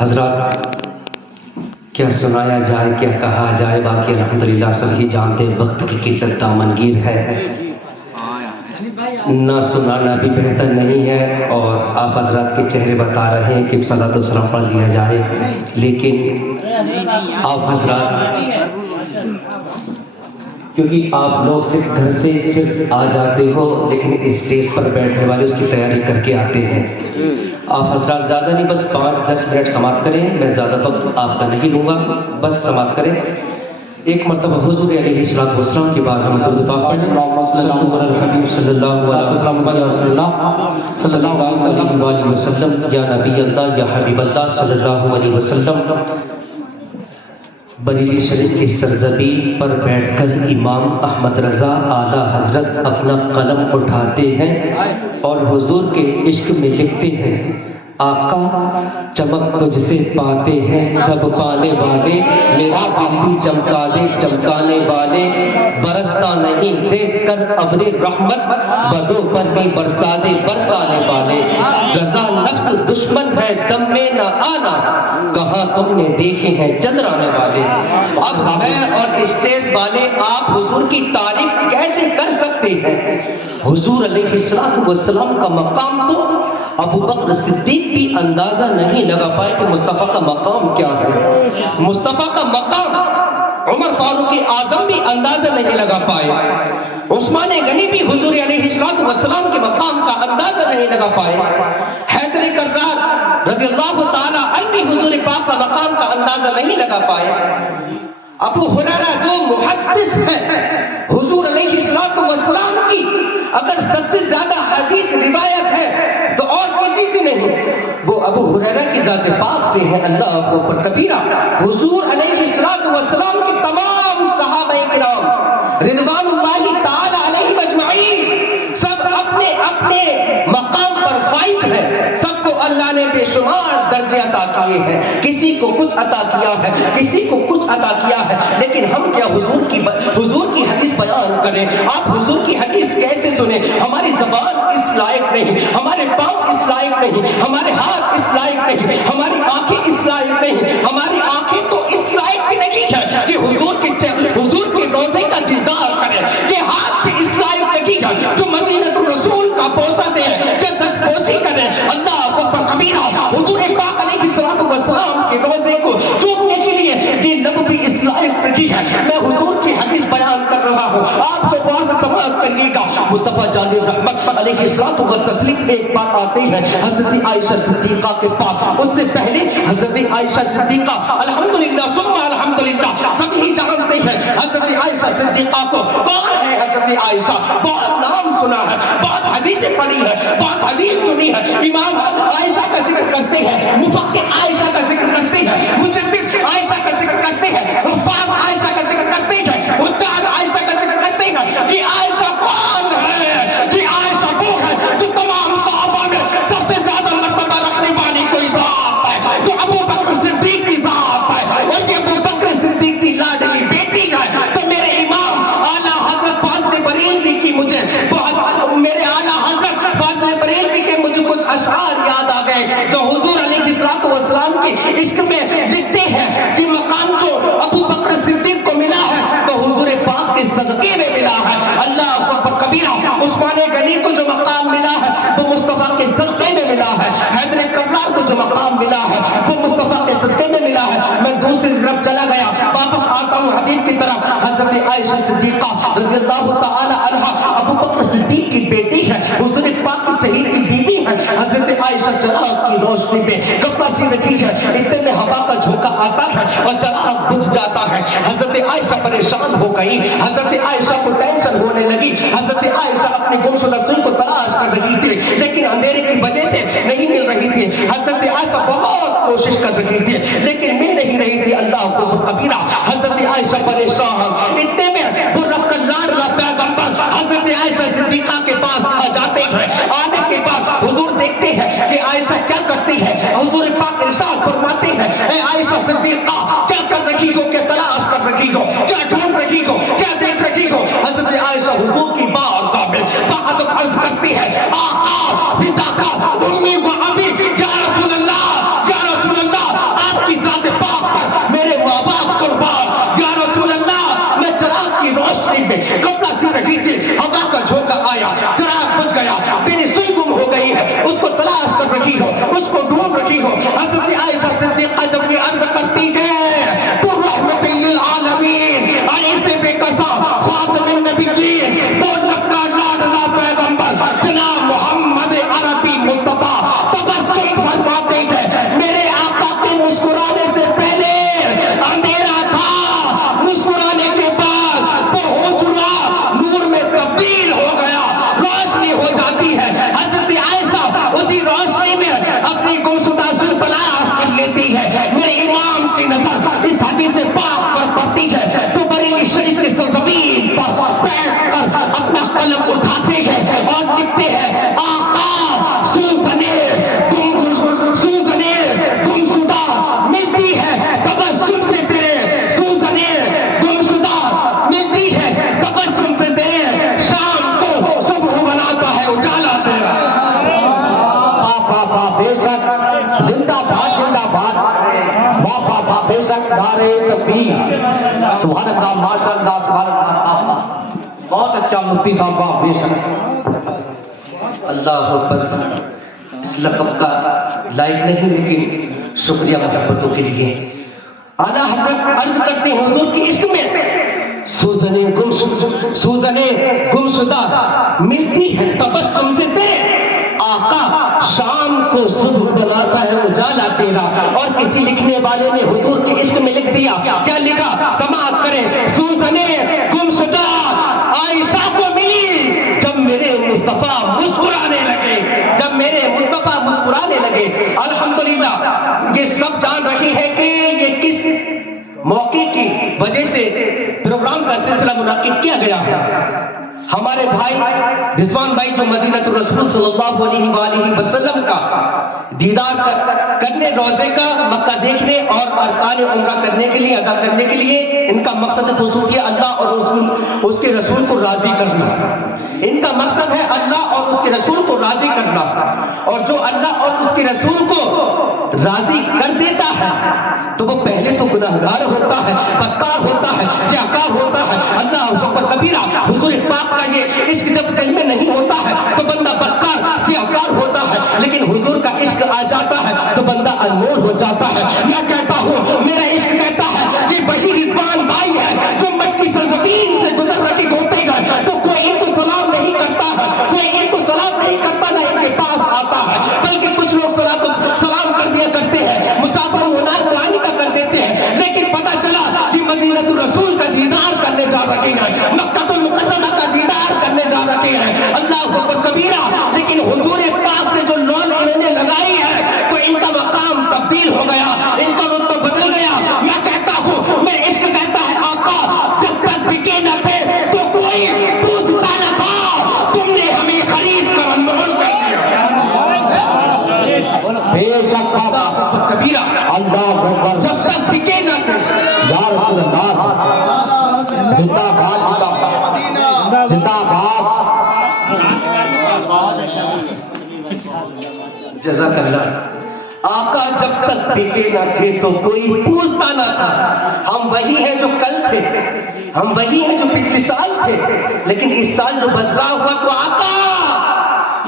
حضرات کیا سنایا جائے کیا کہا جائے، باقی الحمدللہ سبھی جانتے وقت کی قلت دامنگیر ہے، نہ سنانا بھی بہتر نہیں ہے، اور آپ حضرات کے چہرے بتا رہے ہیں کہ صلاۃ و سلام پڑھ دیا جائے، لیکن آپ حضرات کیونکہ آپ لوگ صرف گھر سے صرف آ جاتے ہو، لیکن اسٹیج پر بیٹھنے والے اس کی تیاری کر کے آتے ہیں۔ آپ حضرات زیادہ نہیں، بس 5-10 منٹ سماعت کریں، میں زیادہ وقت آپ کا نہیں لوں گا، بس سماعت کریں۔ ایک مرتبہ حضور علیہ السلام کے بعد ہم درود پاک پڑھیں، صلی اللہ علیہ وسلم، یا نبی اللہ یا حبیب اللہ صلی اللہ علیہ وسلم۔ بریلی شریف کی سرزمین پر بیٹھ کر امام احمد رضا اعلیٰ حضرت اپنا قلم اٹھاتے ہیں اور حضور کے عشق میں لکھتے ہیں، آقا چمک تجھ سے پاتے ہیں سب پانے والے، میرا دل بھی چمکا دے چمکانے والے، برستا نہیں دیکھ کر ابر رحمت، بدوں پر بھی برسا دے برسانے والے، رضا نفس دشمن ہے دم میں نہ آنا، کہاں تم نے دیکھے ہیں چندرانے والے۔ اب میں اور اسٹیج والے آپ حضور کی تعریف کیسے کر سکتے ہیں؟ حضور علیہ السلام کا مقام تو ابو بکر صدیق بھی اندازہ نہیں لگا پائے کہ مصطفیٰ کا مقام کیا ہے۔ مصطفیٰ کا مقام عمر فاروق اعظم بھی اندازہ نہیں لگا پائے، عثمان غنی بھی حضور علیہ السلام کے مقام کا اندازہ نہیں لگا پائے، حیدر کرار رضی اللہ تعالی عنہ بھی حضور پاک کا مقام کا اندازہ نہیں لگا پائے۔ ابو ہریرہ جو محدث ہے حضور علیہ السلام کی اگر سب سے زیادہ حدیث روایت ہے تو اور کسی سے نہیں، وہ ابو ہریرہ کی ذات پاک سے ہے، اللہ اکبر کبیرہ۔ حضور علیہ السلام کے تمام صحابہ کرام رضوان اللہ تعالی علیہم اجمعین سب اپنے اپنے مقام پر فائز ہیں، سب کو اللہ نے بے شمار درجے عطا کیے ہیں، کسی کو کچھ عطا کیا ہے، کسی کو کچھ عطا کیا ہے، لیکن ہم کیا حضور کی حدیث بیان کریں؟ آپ حضور کی حدیث کیسے سنیں؟ ہماری زبان اس لائق نہیں، ہمارے پاؤں اس لائق نہیں، ہمارے ہاتھ اس لائق نہیں، ہماری آنکھیں اس لائق نہیں، ہماری آنکھیں تو اس لائق بھی نہیں ہے کہ حضور کے روضے کا دیدار کریں، یہ ہاتھ بھی اس لائق نہیں ہے جو مدینہ الرسول کا بوسہ دے، کہ دستبوسی کریں، اللہ اکبر کبیرہ۔ حضور پاک علیہ السلام کے روضے کو چومنے کے لیے یہ لب بھی اس لائق نہیں ہے۔ میں حضور کی حدیث بیان کر رہا ہوں، آپ جو باز سماعت کریے گا۔ مصطفیٰ جان رحمت علیہ السلام و تسلیم ایک بات آتی ہے حضرت عائشہ صدیقہ کے پاس، اس سے پہلے حضرت عائشہ صدیقہ الحمدللہ ثم الحمدللہ سبھی جانتے ہیں حضرت عائشہ صدیقہ کو۔ کون ہے حضرت عائشہ؟ بہت نام سنا ہے، بہت حدیثیں پڑھی ہے، بہت حدیث سنی ہے، امام عائشہ کا ذکر کرتے ہیں، مفکر عائشہ کا ذکر کرتے ہیں، مجدد عائشہ کا ذکر کرتے ہیں، حفاظ عائشہ کا ذکر کرتے ہیں، حجاج عائشہ کا ذکر کرتے ہیں۔ یہ عائشہ کون ہے؟ یہ عائشہ وہ ہے جو تمام صحابہ میں سب سے زیادہ مرتبہ رکھنے والی کوئی ذات ہے، جو ابو بکر صدیق کی ذات ہے، اور یہ ابو بکر صدیق کی لاڈلی بیٹی ہے۔ تو میرے امام اعلیٰ حضرت فاضل بریلوی کی مجھے میرے اعلیٰ حضرت فاضل بریلوی کے مجھے کچھ اشعار یاد آ گئے جو حضور علیہ السلام کے عشق میں لکھتے ہیں کہ مقام جو ابو بکر صدیق کو ملا ہے تو حضور پاک کے صدقے میں ملا ہے، اللہ اکبر کبیرہ۔ عثمان غنی کو جو مقام ملا ہے وہ مصطفیٰ کے صدقے میں ملا ہے، حیدر کرار کو جو مقام ملا ہے وہ مصطفیٰ کے صدقے میں ملا ہے۔ میں دوسری طرف چلا گیا، واپس آتا ہوں حدیث کی طرف۔ حضرت عائشہ صدیقہ رضی اللہ تعالی عنہا ابو بکر صدیق کی بیٹی ہے، حضور پاک کی شہید کی بیوی ہے۔ حضرت عائشہ چراغ کی روشنی پہ کپڑا سی رکھی ہے، اتنے میں ہوا کا جھونکا آتا ہے اور چراغ بجھ جاتا ہے۔ حضرت عائشہ پریشان ہو گئی، حضرت عائشہ کو ٹینشن ہونے لگی، حضرت عائشہ اپنی گمشدہ سوئی کو تلاش کر رہی تھی لیکن اندھیرے کی وجہ سے نہیں مل رہی تھی۔ حضرت عائشہ بہت کوشش کر رہی تھی لیکن مل نہیں رہی تھی، اللہ کو کبیرہ۔ حضرت عائشہ پریشان، اتنے میں وہ رب کا لاڈلا پیغمبر حضرت عائشہ صدیقہ کے پاس آ جاتے ہیں۔ آنے کے بعد حضور دیکھتے ہیں کہ عائشہ کیا کرتی ہے، حضور پاک ارشاد فرماتے ہیں، اے عائشہ صدیقہ کیا کر رہی ہو، کیا تلاش کر رہی ہو، کیا ڈھونڈ رہی ہو، کیا دیکھ رہی ہو؟ حضرت عائشہ حضور کی بارگاہ میں بہت عرض کرتی ہے، آقا فداک امی و ابی، یا رسول اللہ، یا زندہ باد زندہ باد، واہ واہ واہ، بے شک نعرے تکبیر، سبحان اللہ، ماشاء اللہ، سبحان اللہ، بہت اچھا مفتی صاحب، واہ بے شک، اللہ اکبر۔ اس لقب کا لائق نہیں لیکن شکریہ محبتوں کے لیے۔ اعلیٰ حضرت عرض کرتے ہیں حضور کی عشق میں سوزنے گمشدہ ملتی ہے تبسم سے تیرے، آقا شام کو صبح بناتا ہے اجالا تیرا۔ اور کسی لکھنے والے نے حضور کے عشق میں لکھ دیا، کیا لکھا؟ سماعت کریں، سوزنے گمشدہ عائشہ کو ملی جب میرے مصطفیٰ مسکرانے لگے، جب میرے مصطفیٰ مسکرانے لگے۔ الحمدللہ یہ سب جان رہی ہے کہ یہ کس موقع کی وجہ سے پروگرام کا سلسلہ منعقد کیا گیا ہے۔ ہمارے بھائی رضوان بھائی جو مدینہ الرسول صلی اللہ علیہ وآلہ وسلم کا دیدار کرنے، روضے کا مکہ دیکھنے اور ارکان عمرہ کرنے کے لیے، ادا کرنے کے لیے، ان کا مقصد خصوصی اللہ اور اس کے رسول کو راضی کرنا۔ ان کا مقصد ہے اللہ اور اس کے رسول کو راضی کرنا، اور جو اللہ اور اس کے رسول کو راضی کر دیتا ہے تو وہ پہلے تو گناہگار ہوتا ہے، بدکار ہوتا ہے، سیاہکار ہوتا ہے۔ اللہ اکبر کبیرہ، حضور پاک کا یہ عشق جب دل میں نہیں ہوتا ہے تو بندہ بدکار سیاہکار ہوتا ہے، لیکن حضور کا عشق آ جاتا ہے تو بندہ انمول ہو جاتا ہے۔ میں کہتا ہوں، میرا عشق کہتا ہے کہ وہی رضوان بھائی ہے جو مکی سرزمین سے گزر رہے ہوتے گئے تو کوئی ان کو سلام نہیں کرتا ہے، کوئی ان کو سلام نہیں کرتا، نہ ان کے پاس آتا ہے، بلکہ کچھ لوگ سلام کر دیا کرتے ہیں، مسافر منافقانی کا کر دیتے ہیں، لیکن پتہ چلا کہ مدینہ الرسول کا دیدار کرنے جا رہے ہیں، مکہ المکرمہ کا دیدار کرنے جا رہے ہیں۔ اللہ اکبر کبیرہ، لیکن حضور پاک سے جو لون انہوں نے لگائی ہے تو ان کا مقام تبدیل ہو گیا، ان کا رتبہ بدل گیا۔ میں کہتا ہوں، میں عشق کہتا ہے آقا جب تک بکے نہ تھے تو کوئی پوچھتا نہ تھا، تم نے ہمیں خرید کر انمول کر دیا۔ بے شک بابا کبیرہ، اللہ اکبر، جب تک بکے نہ تھے۔ یا رسول اللہ، زندہ باد زندہ باد۔ جزاک اللہ۔ آقا جب تک بکے نہ تھے تو کوئی پوچھتا نہ تھا، ہم وہی ہیں جو کل تھے، ہم وہی ہیں جو پچھلے سال تھے، لیکن اس سال جو بدلاؤ ہوا تو آقا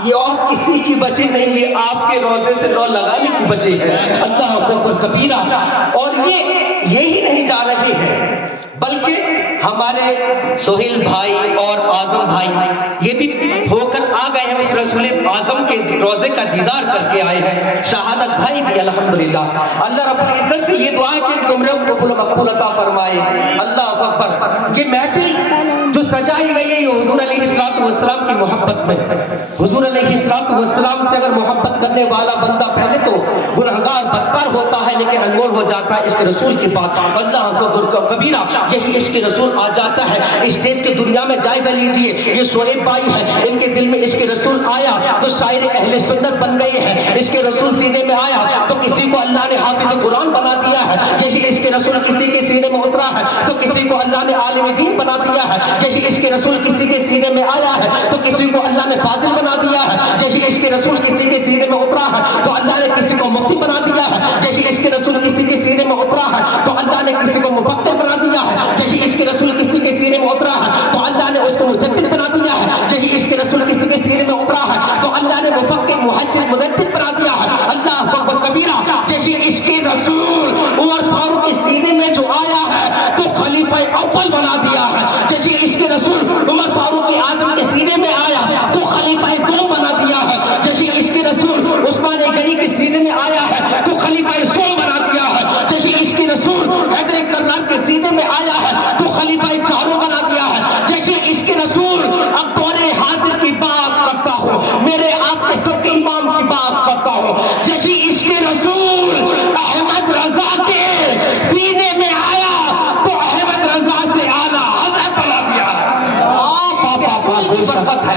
یہ اور کسی کی وجہ نہیں، یہ آپ کے روزے سے لو لگانے کی وجہ ہے۔ اللہ اکبر کبیرہ۔ اور یہی نہیں جا رہے ہیں بلکہ ہمارے سہیل بھائی اور اعظم بھائی یہ بھی ہو کر آ گئے ہیں، اس رسول اعظم کے روزے کا دیدار کر کے آئے ہیں، شہادت بھائی بھی الحمدللہ۔ اللہ رب العزت سے یہ دعا ہے کہ عمرہ قبول مقبول عطا فرمائے۔ اللہ اکبر۔ یہ محفل جو سجائی گئی ہے یہ حضور علیہ السلام کی محبت میں، حضور علیہ السلام سے اگر محبت کرنے والا بندہ پہلے تو گنہگار بدکار ہوتا ہے لیکن انمول ہو جاتا ہے عشق رسول کی بات۔ اللہ کو کبیرہ، یہی عشق رسول آ جاتا ہے۔ اسٹیج کے دنیا میں جائزہ لیجئے، یہ شعیب بھائی ہے، ان کے دل میں عشق رسول آیا تو شاعر اہل سنت بن گئے ہیں۔ عشق رسول سینے میں آیا تو کسی کو اللہ نے حافظ قرآن بنا دیا ہے، یہی عشق رسول کسی کے سینے میں اترا ہے تو کسی کو اللہ نے عالم دین بنا دیا ہے، یہی عشق رسول کسی کے سینے میں آیا ہے تو کسی کو اللہ نے فاضل بنا دیا ہے، یہی عشق رسول کسی کے سینے میں اترا ہے تو اللہ نے کسی کو مفتی بنا دیا ہے، یہی عشق رسول کسی کے سینے میں اترا ہے تو اللہ نے کسی کو مفکر بنا دیا ہے، یہی عشق رسول کسی کے سینے میں اترا ہے تو اللہ نے اس کو مجدد بنا دیا ہے، یہی عشق رسول کسی کے سینے میں اترا ہے تو اللہ نے مفکر محجد مجدد بنا دیا ہے۔ اللہ اکبر کبیرہ۔ یہی عشق رسول عمر فاروق کے سینے میں جو آیا ہے تو خلیفہ اول بنا دیا ہے، یہی عشق رسول عمر فاروق اعظم کے سینے میں آیا تو خلیفہ دوم بنا دیا ہے، یہی عشق رسول عثمان غنی کے سینے میں آیا ہے تو خلیفہ سوم بنا دیا ہے، یہی عشق رسول حیدر کرار کے سینے میں آیا ہے تو خلیفہ چاروں بنا دیا ہے، یہی عشق رسول اب دور حاضر کی بات کرتا ہوں، میرے آپ کے سب کے امام کی بات کرتا ہوں، یہی عشق رسول احمد رضا کے سینے میں آیا تو احمد رضا سے اعلیٰ حضرت بنا دیا ہے۔ برکت ہے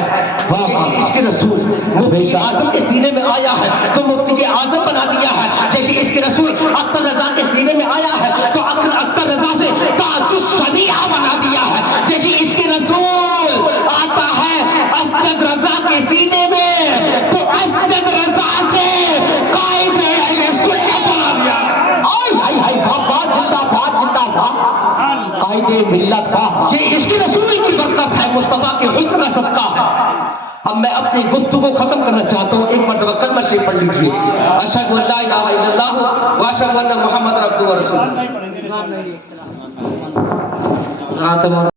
عشق رسول مفتی اعظم کے سینے میں آیا ہے تو مفتی اعظم بنا دیا ہے، یہی عشق رسول اختر رضا کے سینے میں آیا ہے تو اختر رضا سے تاج الشریعہ بنا دیا ہے، یہی عشق رسول آتا ہے اسجد رضا کے سینے میں تو اسجد رضا سے قائد اہل زندہ باد قائد ملت کا، یہ اس کے رسول کی برکت ہے، مصطفیٰ کے حسن کا صدقہ ہے۔ اب میں اپنی گفتگو ختم کرنا چاہتا ہوں، ایک مرتبہ کلمہ شریف پڑھ لیجیے، اشہد ان لا الہ الا اللہ و اشہد ان محمد رسول اللہ۔